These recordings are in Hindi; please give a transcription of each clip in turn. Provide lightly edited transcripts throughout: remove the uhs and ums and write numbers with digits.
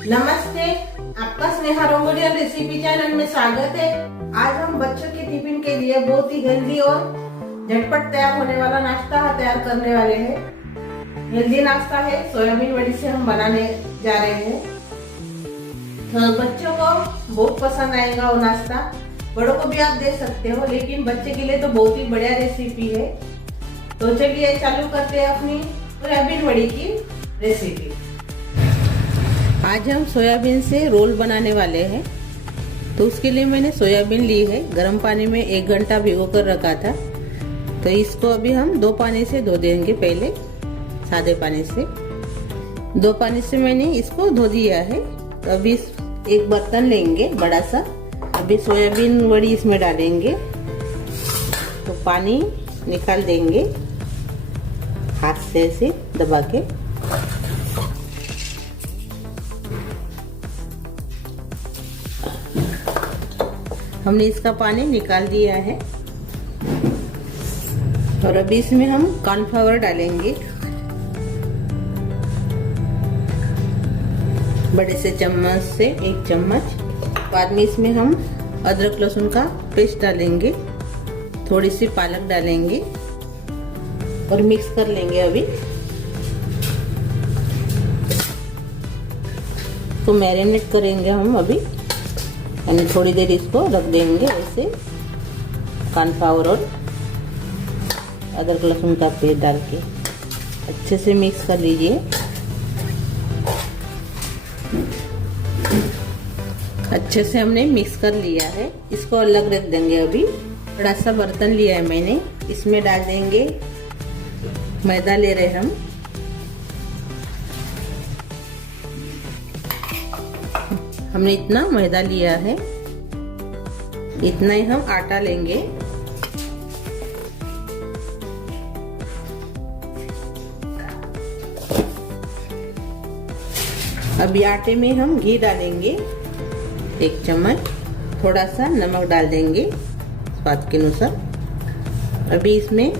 नमस्ते, आपका स्नेहा रंगोली और रेसिपी चैनल में स्वागत है। आज हम बच्चों के टिफिन के लिए बहुत ही हेल्दी और झटपट तैयार होने वाला नाश्ता तैयार करने वाले हैं। हेल्दी नाश्ता है, सोयाबीन वड़ी से हम बनाने जा रहे हैं। तो बच्चों को बहुत पसंद आएगा वो नाश्ता, बड़ों को भी आप दे सकते हो, लेकिन बच्चे के लिए तो बहुत ही बढ़िया रेसिपी है। तो चलिए चालू करते हैं अपनी सोयाबीन वड़ी की रेसिपी। आज हम सोयाबीन से रोल बनाने वाले हैं। तो उसके लिए मैंने सोयाबीन ली है, गर्म पानी में 1 घंटा भिगो कर रखा था। तो इसको अभी हम 2 पानी से धो देंगे। पहले सादे पानी से 2 पानी से मैंने इसको धो दिया है। तो अभी एक बर्तन लेंगे बड़ा सा, अभी सोयाबीन वड़ी इसमें डालेंगे। तो पानी निकाल देंगे हाथ से ऐसे दबा के। हमने इसका पानी निकाल दिया है। और अभी इसमें हम कॉर्नफ्लावर डालेंगे, बड़े से चम्मच से 1 चम्मच। बाद में इसमें हम अदरक लहसुन का पेस्ट डालेंगे, थोड़ी सी पालक डालेंगे और मिक्स कर लेंगे। अभी तो मैरिनेट करेंगे हम अभी, यानी थोड़ी देर इसको रख देंगे ऐसे। कॉर्नफ्लावर और अदरक लहसुन का पेस्ट डाल के अच्छे से मिक्स कर लीजिए। अच्छे से हमने मिक्स कर लिया है, इसको अलग रख देंगे। अभी बड़ा सा बर्तन लिया है मैंने, इसमें डाल देंगे मैदा। ले रहे हम हमने इतना मैदा लिया है, इतना ही हम आटा लेंगे। अभी आटे में हम घी डालेंगे 1 चम्मच, थोड़ा सा नमक डाल देंगे स्वाद के अनुसार। अभी इसमें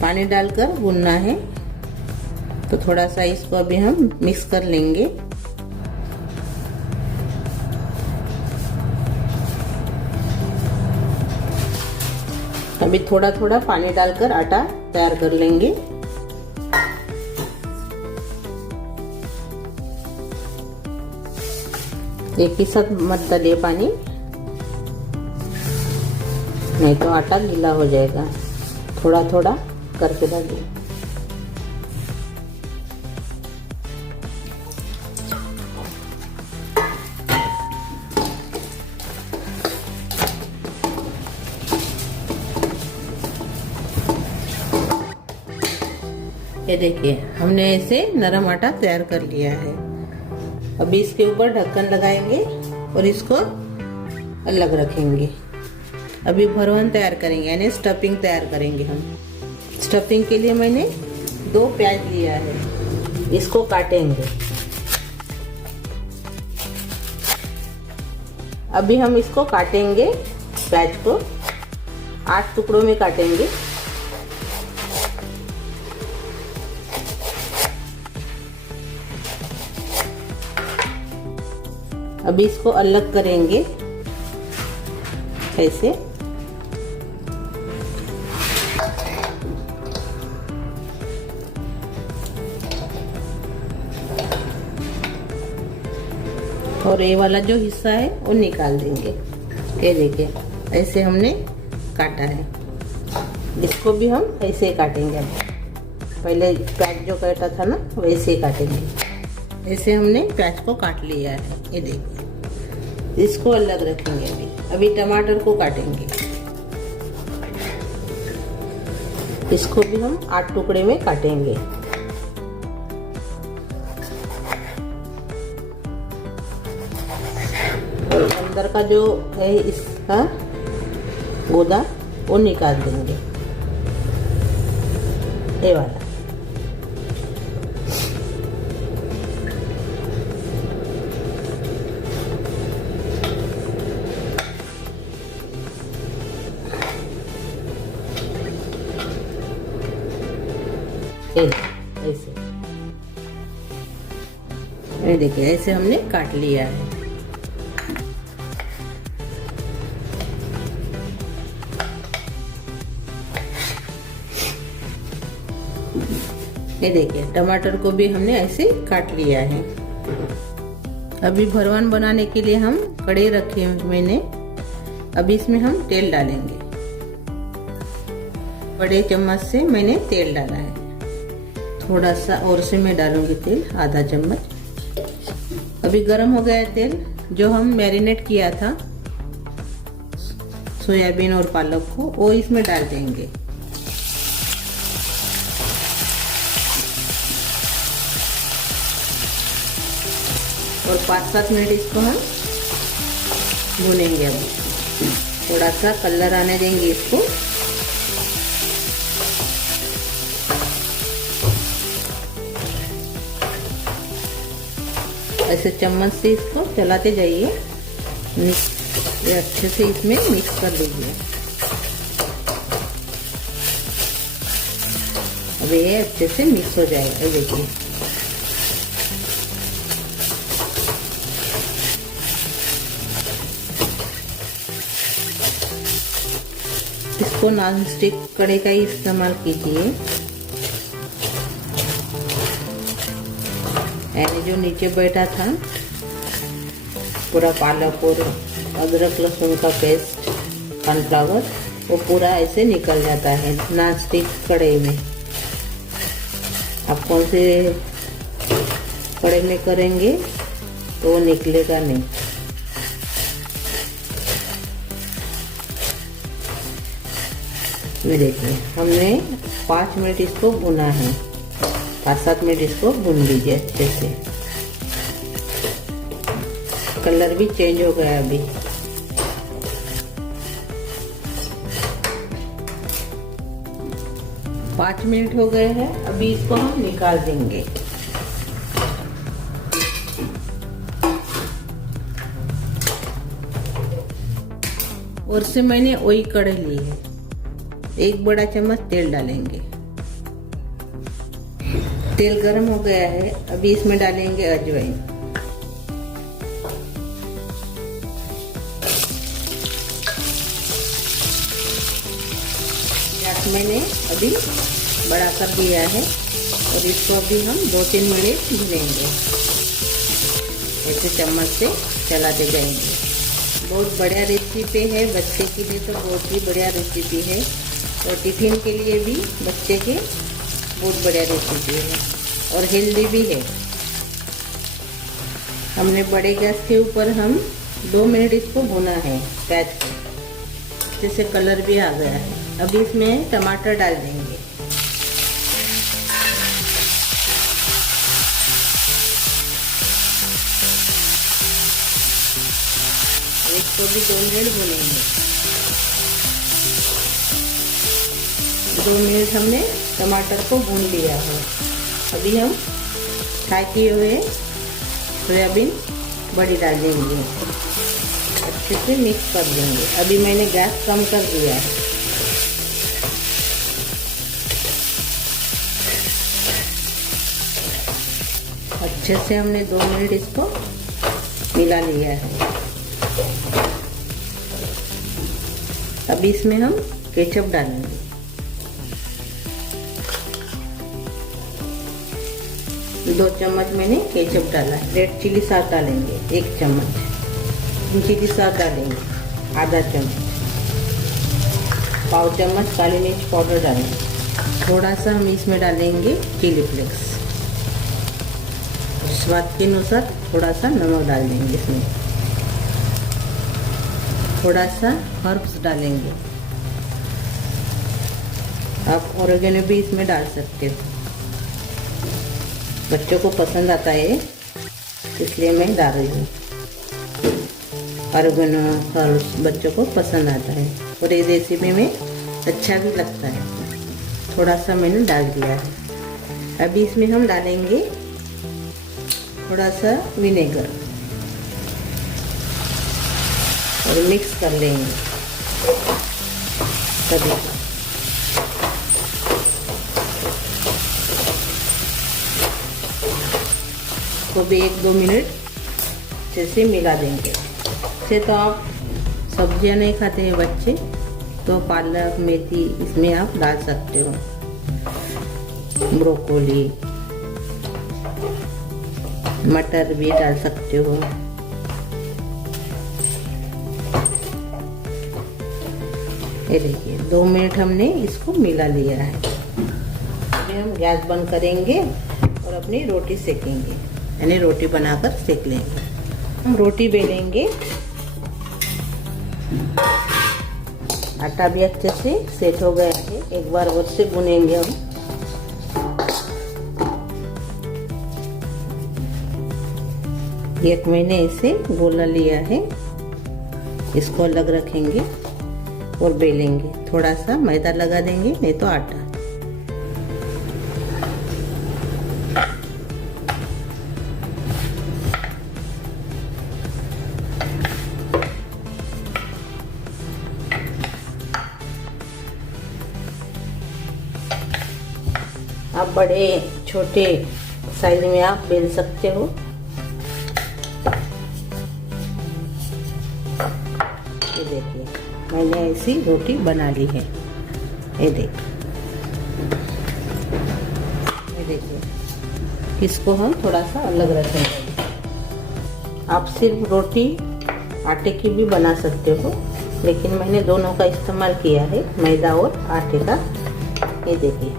पानी डालकर गूंदना है। तो थोड़ा सा इसको अभी हम मिक्स कर लेंगे। अभी थोड़ा थोड़ा पानी डालकर आटा तैयार कर लेंगे। एक ही साथ मत डालिए पानी, नहीं तो आटा गीला हो जाएगा। थोड़ा थोड़ा करके डालिए। ये देखिए, हमने ऐसे नरम आटा तैयार कर लिया है। अभी इसके ऊपर ढक्कन लगाएंगे और इसको अलग रखेंगे। अभी भरवन तैयार करेंगे, यानी स्टफिंग तैयार करेंगे हम। स्टफिंग के लिए मैंने 2 प्याज लिया है, इसको काटेंगे। अभी हम इसको काटेंगे, प्याज को 8 टुकड़ों में काटेंगे। अभी इसको अलग करेंगे ऐसे। और ये वाला जो हिस्सा है वो निकाल देंगे। ये देखिए, ऐसे हमने काटा है। इसको भी हम ऐसे ही काटेंगे। पहले प्याज जो काटा था ना, वैसे ही काटेंगे। ऐसे हमने प्याज को काट लिया है। ये देखिए, इसको अलग रखेंगे। अभी टमाटर को काटेंगे, इसको भी हम 8 टुकड़े में काटेंगे। और अंदर का जो है इसका गूदा वो निकाल देंगे, ये वाला। ऐसे ये देखिए ऐसे हमने काट लिया है। ये देखिए टमाटर को भी हमने ऐसे काट लिया है। अभी भरवान बनाने के लिए हम कढ़ाई रखे हैं मैंने। अभी इसमें हम तेल डालेंगे। बड़े चम्मच से मैंने तेल डाला है। थोड़ा सा और से मैं डालूंगी तेल, आधा चम्मच। अभी गर्म हो गया है तेल। जो हम मैरिनेट किया था सोयाबीन और पालक को, वो इसमें डाल देंगे। और 5-7 मिनट इसको हम भूनेंगे। अभी थोड़ा सा कलर आने देंगे इसको। ऐसे चम्मच से इसको चलाते जाइए। ये अच्छे से इसमें मिक्स कर दीजिए। अब ये अच्छे से मिक्स हो जाएगा। देखिए इसको नॉन स्टिक कढ़ाई का ही इस्तेमाल कीजिए। यानी जो नीचे बैठा था पूरा पालक और अदरक लहसुन का पेस्ट, कॉर्नफ्लावर, वो पूरा ऐसे निकल जाता है नॉन स्टिक कढ़ाई में। आप कौन से कढ़ाई में करेंगे तो वो निकलेगा नहीं। ये देखिए हमने 5 मिनट इसको भुना है। 5-7 मिनट इसको भून लीजिए अच्छे से। कलर भी चेंज हो गया अभी। पाँच मिनट हो गए हैं। अभी इसको हम निकाल देंगे। और से मैंने वही कढ़ाई ली है। 1 बड़ा चम्मच तेल डालेंगे। तेल गर्म हो गया है। अभी इसमें डालेंगे अजवाइन। गैस मैंने अभी बड़ा कर दिया है और इसको अभी हम 2-3 मिनट भूनेंगे। ऐसे चम्मच से चलाते जाएंगे। बहुत बढ़िया रेसिपी है, बच्चे के लिए तो बहुत ही बढ़िया रेसिपी है और टिफिन के लिए भी बच्चे के बहुत बढ़िया रेसिपी है और हेल्दी भी है। हमने बड़े गैस के ऊपर हम 2 मिनट इसको भुना है प्याज को। जैसे कलर भी आ गया है। अभी इसमें टमाटर डाल देंगे। इसको भी 2 मिनट भुनेंगे। 2 मिनट हमने टमाटर को भून लिया है। अभी हम फ्राई किए हुए सोयाबीन बड़ी डाल देंगे। अच्छे से मिक्स कर देंगे। अभी मैंने गैस कम कर दिया है। अच्छे से हमने 2 मिनट इसको मिला लिया है। अभी इसमें हम केचप डालेंगे। दो चम्मच मैंने केचप डाला है। रेड चिली सॉस डालेंगे 1 चम्मच। चिली सॉस डालेंगे आधा चम्मच। पाव चम्मच काली मिर्च पाउडर डालेंगे। थोड़ा सा हम इसमें डालेंगे चिली फ्लेक्स। स्वाद के अनुसार थोड़ा सा नमक डाल देंगे। इसमें थोड़ा सा हर्ब्स डालेंगे। आप ऑरिगेनो भी इसमें डाल सकते हो। बच्चों को पसंद आता है इसलिए मैं डाल रही हूँ। ऑरिगेनो हर्ब्स बच्चों को पसंद आता है और ये रेसिपी में अच्छा भी लगता है। थोड़ा सा मैंने डाल दिया है। अभी इसमें हम डालेंगे थोड़ा सा विनेगर और मिक्स कर लेंगे सभी। इसको भी 1-2 मिनट अच्छे से मिला देंगे। से तो आप सब्जियां नहीं खाते हैं बच्चे, तो पालक मेथी इसमें आप डाल सकते हो, ब्रोकोली मटर भी डाल सकते हो। ये देखिए 2 मिनट हमने इसको मिला लिया है। अभी हम गैस बंद करेंगे और अपनी रोटी सेकेंगे, यानी रोटी बनाकर सेक लेंगे। हम रोटी बेलेंगे। आटा भी अच्छे से सेट हो गया है, एक बार और से गूनेंगे हम। एक मैंने इसे गोला लिया है, इसको अलग रखेंगे और बेलेंगे। थोड़ा सा मैदा लगा देंगे, नहीं तो आटा। आप बड़े छोटे साइज में आप बेल सकते हो। ये देखिए मैंने ऐसी रोटी बना ली है। ये देखिए इसको हम थोड़ा सा अलग रखेंगे। आप सिर्फ रोटी आटे की भी बना सकते हो, लेकिन मैंने दोनों का इस्तेमाल किया है, मैदा और आटे का। ये देखिए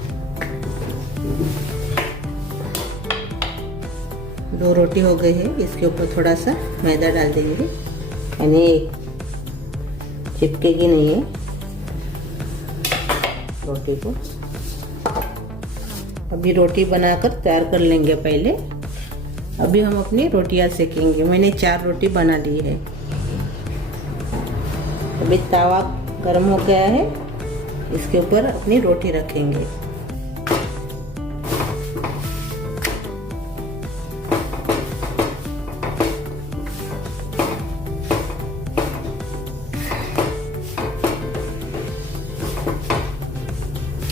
2 रोटी हो गई है। इसके ऊपर थोड़ा सा मैदा डाल देंगे, यानी चिपकेगी नहीं है रोटी को। अभी रोटी बनाकर तैयार कर लेंगे पहले। अभी हम अपनी रोटियां सेकेंगे। मैंने 4 रोटी बना ली है। अभी तवा गर्म हो गया है, इसके ऊपर अपनी रोटी रखेंगे।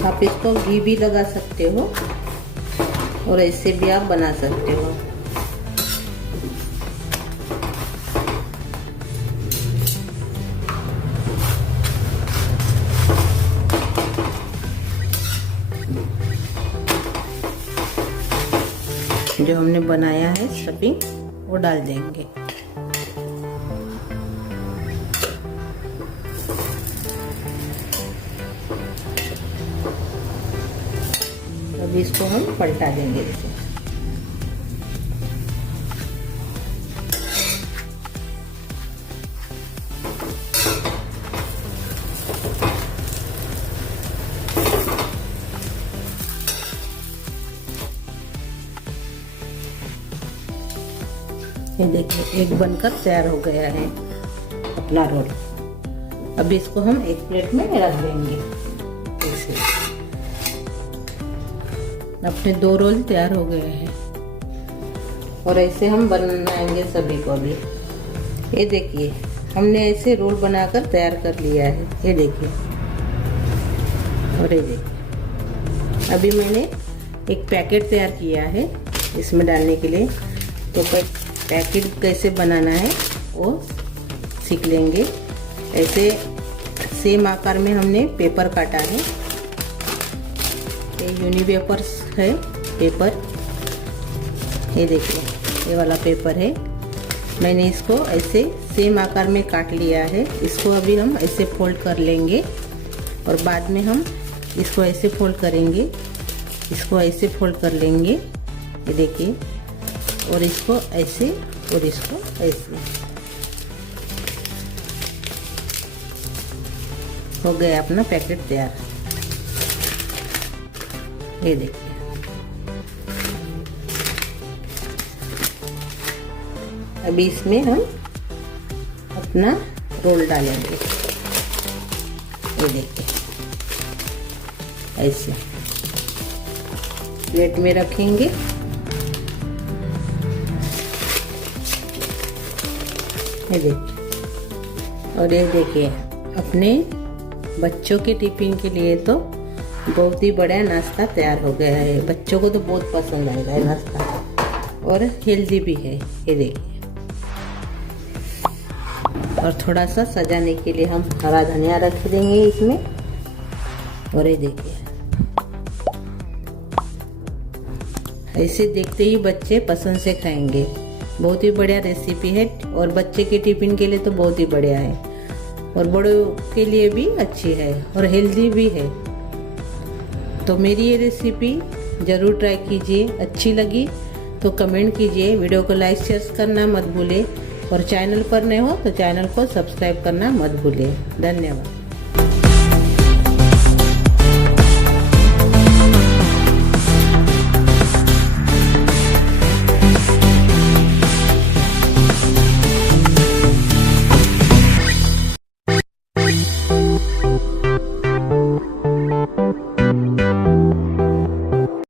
आप इसको घी भी लगा सकते हो और ऐसे भी आप बना सकते हो। जो हमने बनाया है स्टफिंग वो डाल देंगे। अभी इसको हम पलटा देंगे इसे। ये देखिए एक बनकर तैयार हो गया है अपना रोल। अभी इसको हम एक प्लेट में रख देंगे। ऐसे अपने 2 रोल तैयार हो गए हैं और ऐसे हम बनाएंगे सभी को। भी ये देखिए हमने ऐसे रोल बनाकर तैयार कर लिया है। ये देखिए और ये देखिए अभी मैंने एक पैकेट तैयार किया है इसमें डालने के लिए। तो पैकेट कैसे बनाना है वो सीख लेंगे। ऐसे सेम आकार में हमने पेपर काटा है। ये यूनि पेपर्स है पेपर। ये देखिए ये वाला पेपर है। मैंने इसको ऐसे सेम आकार में काट लिया है। इसको अभी हम ऐसे फोल्ड कर लेंगे और बाद में हम इसको ऐसे फोल्ड करेंगे, इसको ऐसे फोल्ड कर लेंगे। ये देखिए और इसको ऐसे और इसको ऐसे। हो गया अपना पैकेट तैयार। ये देखिए अभी इसमें हम अपना रोल डालेंगे। ये देखिए ऐसे प्लेट में रखेंगे। ये देखिए और ये देखिए अपने बच्चों के टिफिन के लिए तो बहुत ही बड़ा नाश्ता तैयार हो गया है। बच्चों को तो बहुत पसंद आएगा ये नाश्ता। और हेल्दी भी है। ये देखिए, और थोड़ा सा सजाने के लिए हम हरा धनिया रख देंगे इसमें। और ये देखिए, ऐसे देखते ही बच्चे पसंद से खाएंगे। बहुत ही बढ़िया रेसिपी है और बच्चे के टिफिन के लिए तो बहुत ही बढ़िया है और बड़ों के लिए भी अच्छी है और हेल्दी भी है। तो मेरी ये रेसिपी ज़रूर ट्राई कीजिए। अच्छी लगी तो कमेंट कीजिए, वीडियो को लाइक शेयर करना मत भूलें और चैनल पर नए हो तो चैनल को सब्सक्राइब करना मत भूलें। धन्यवाद।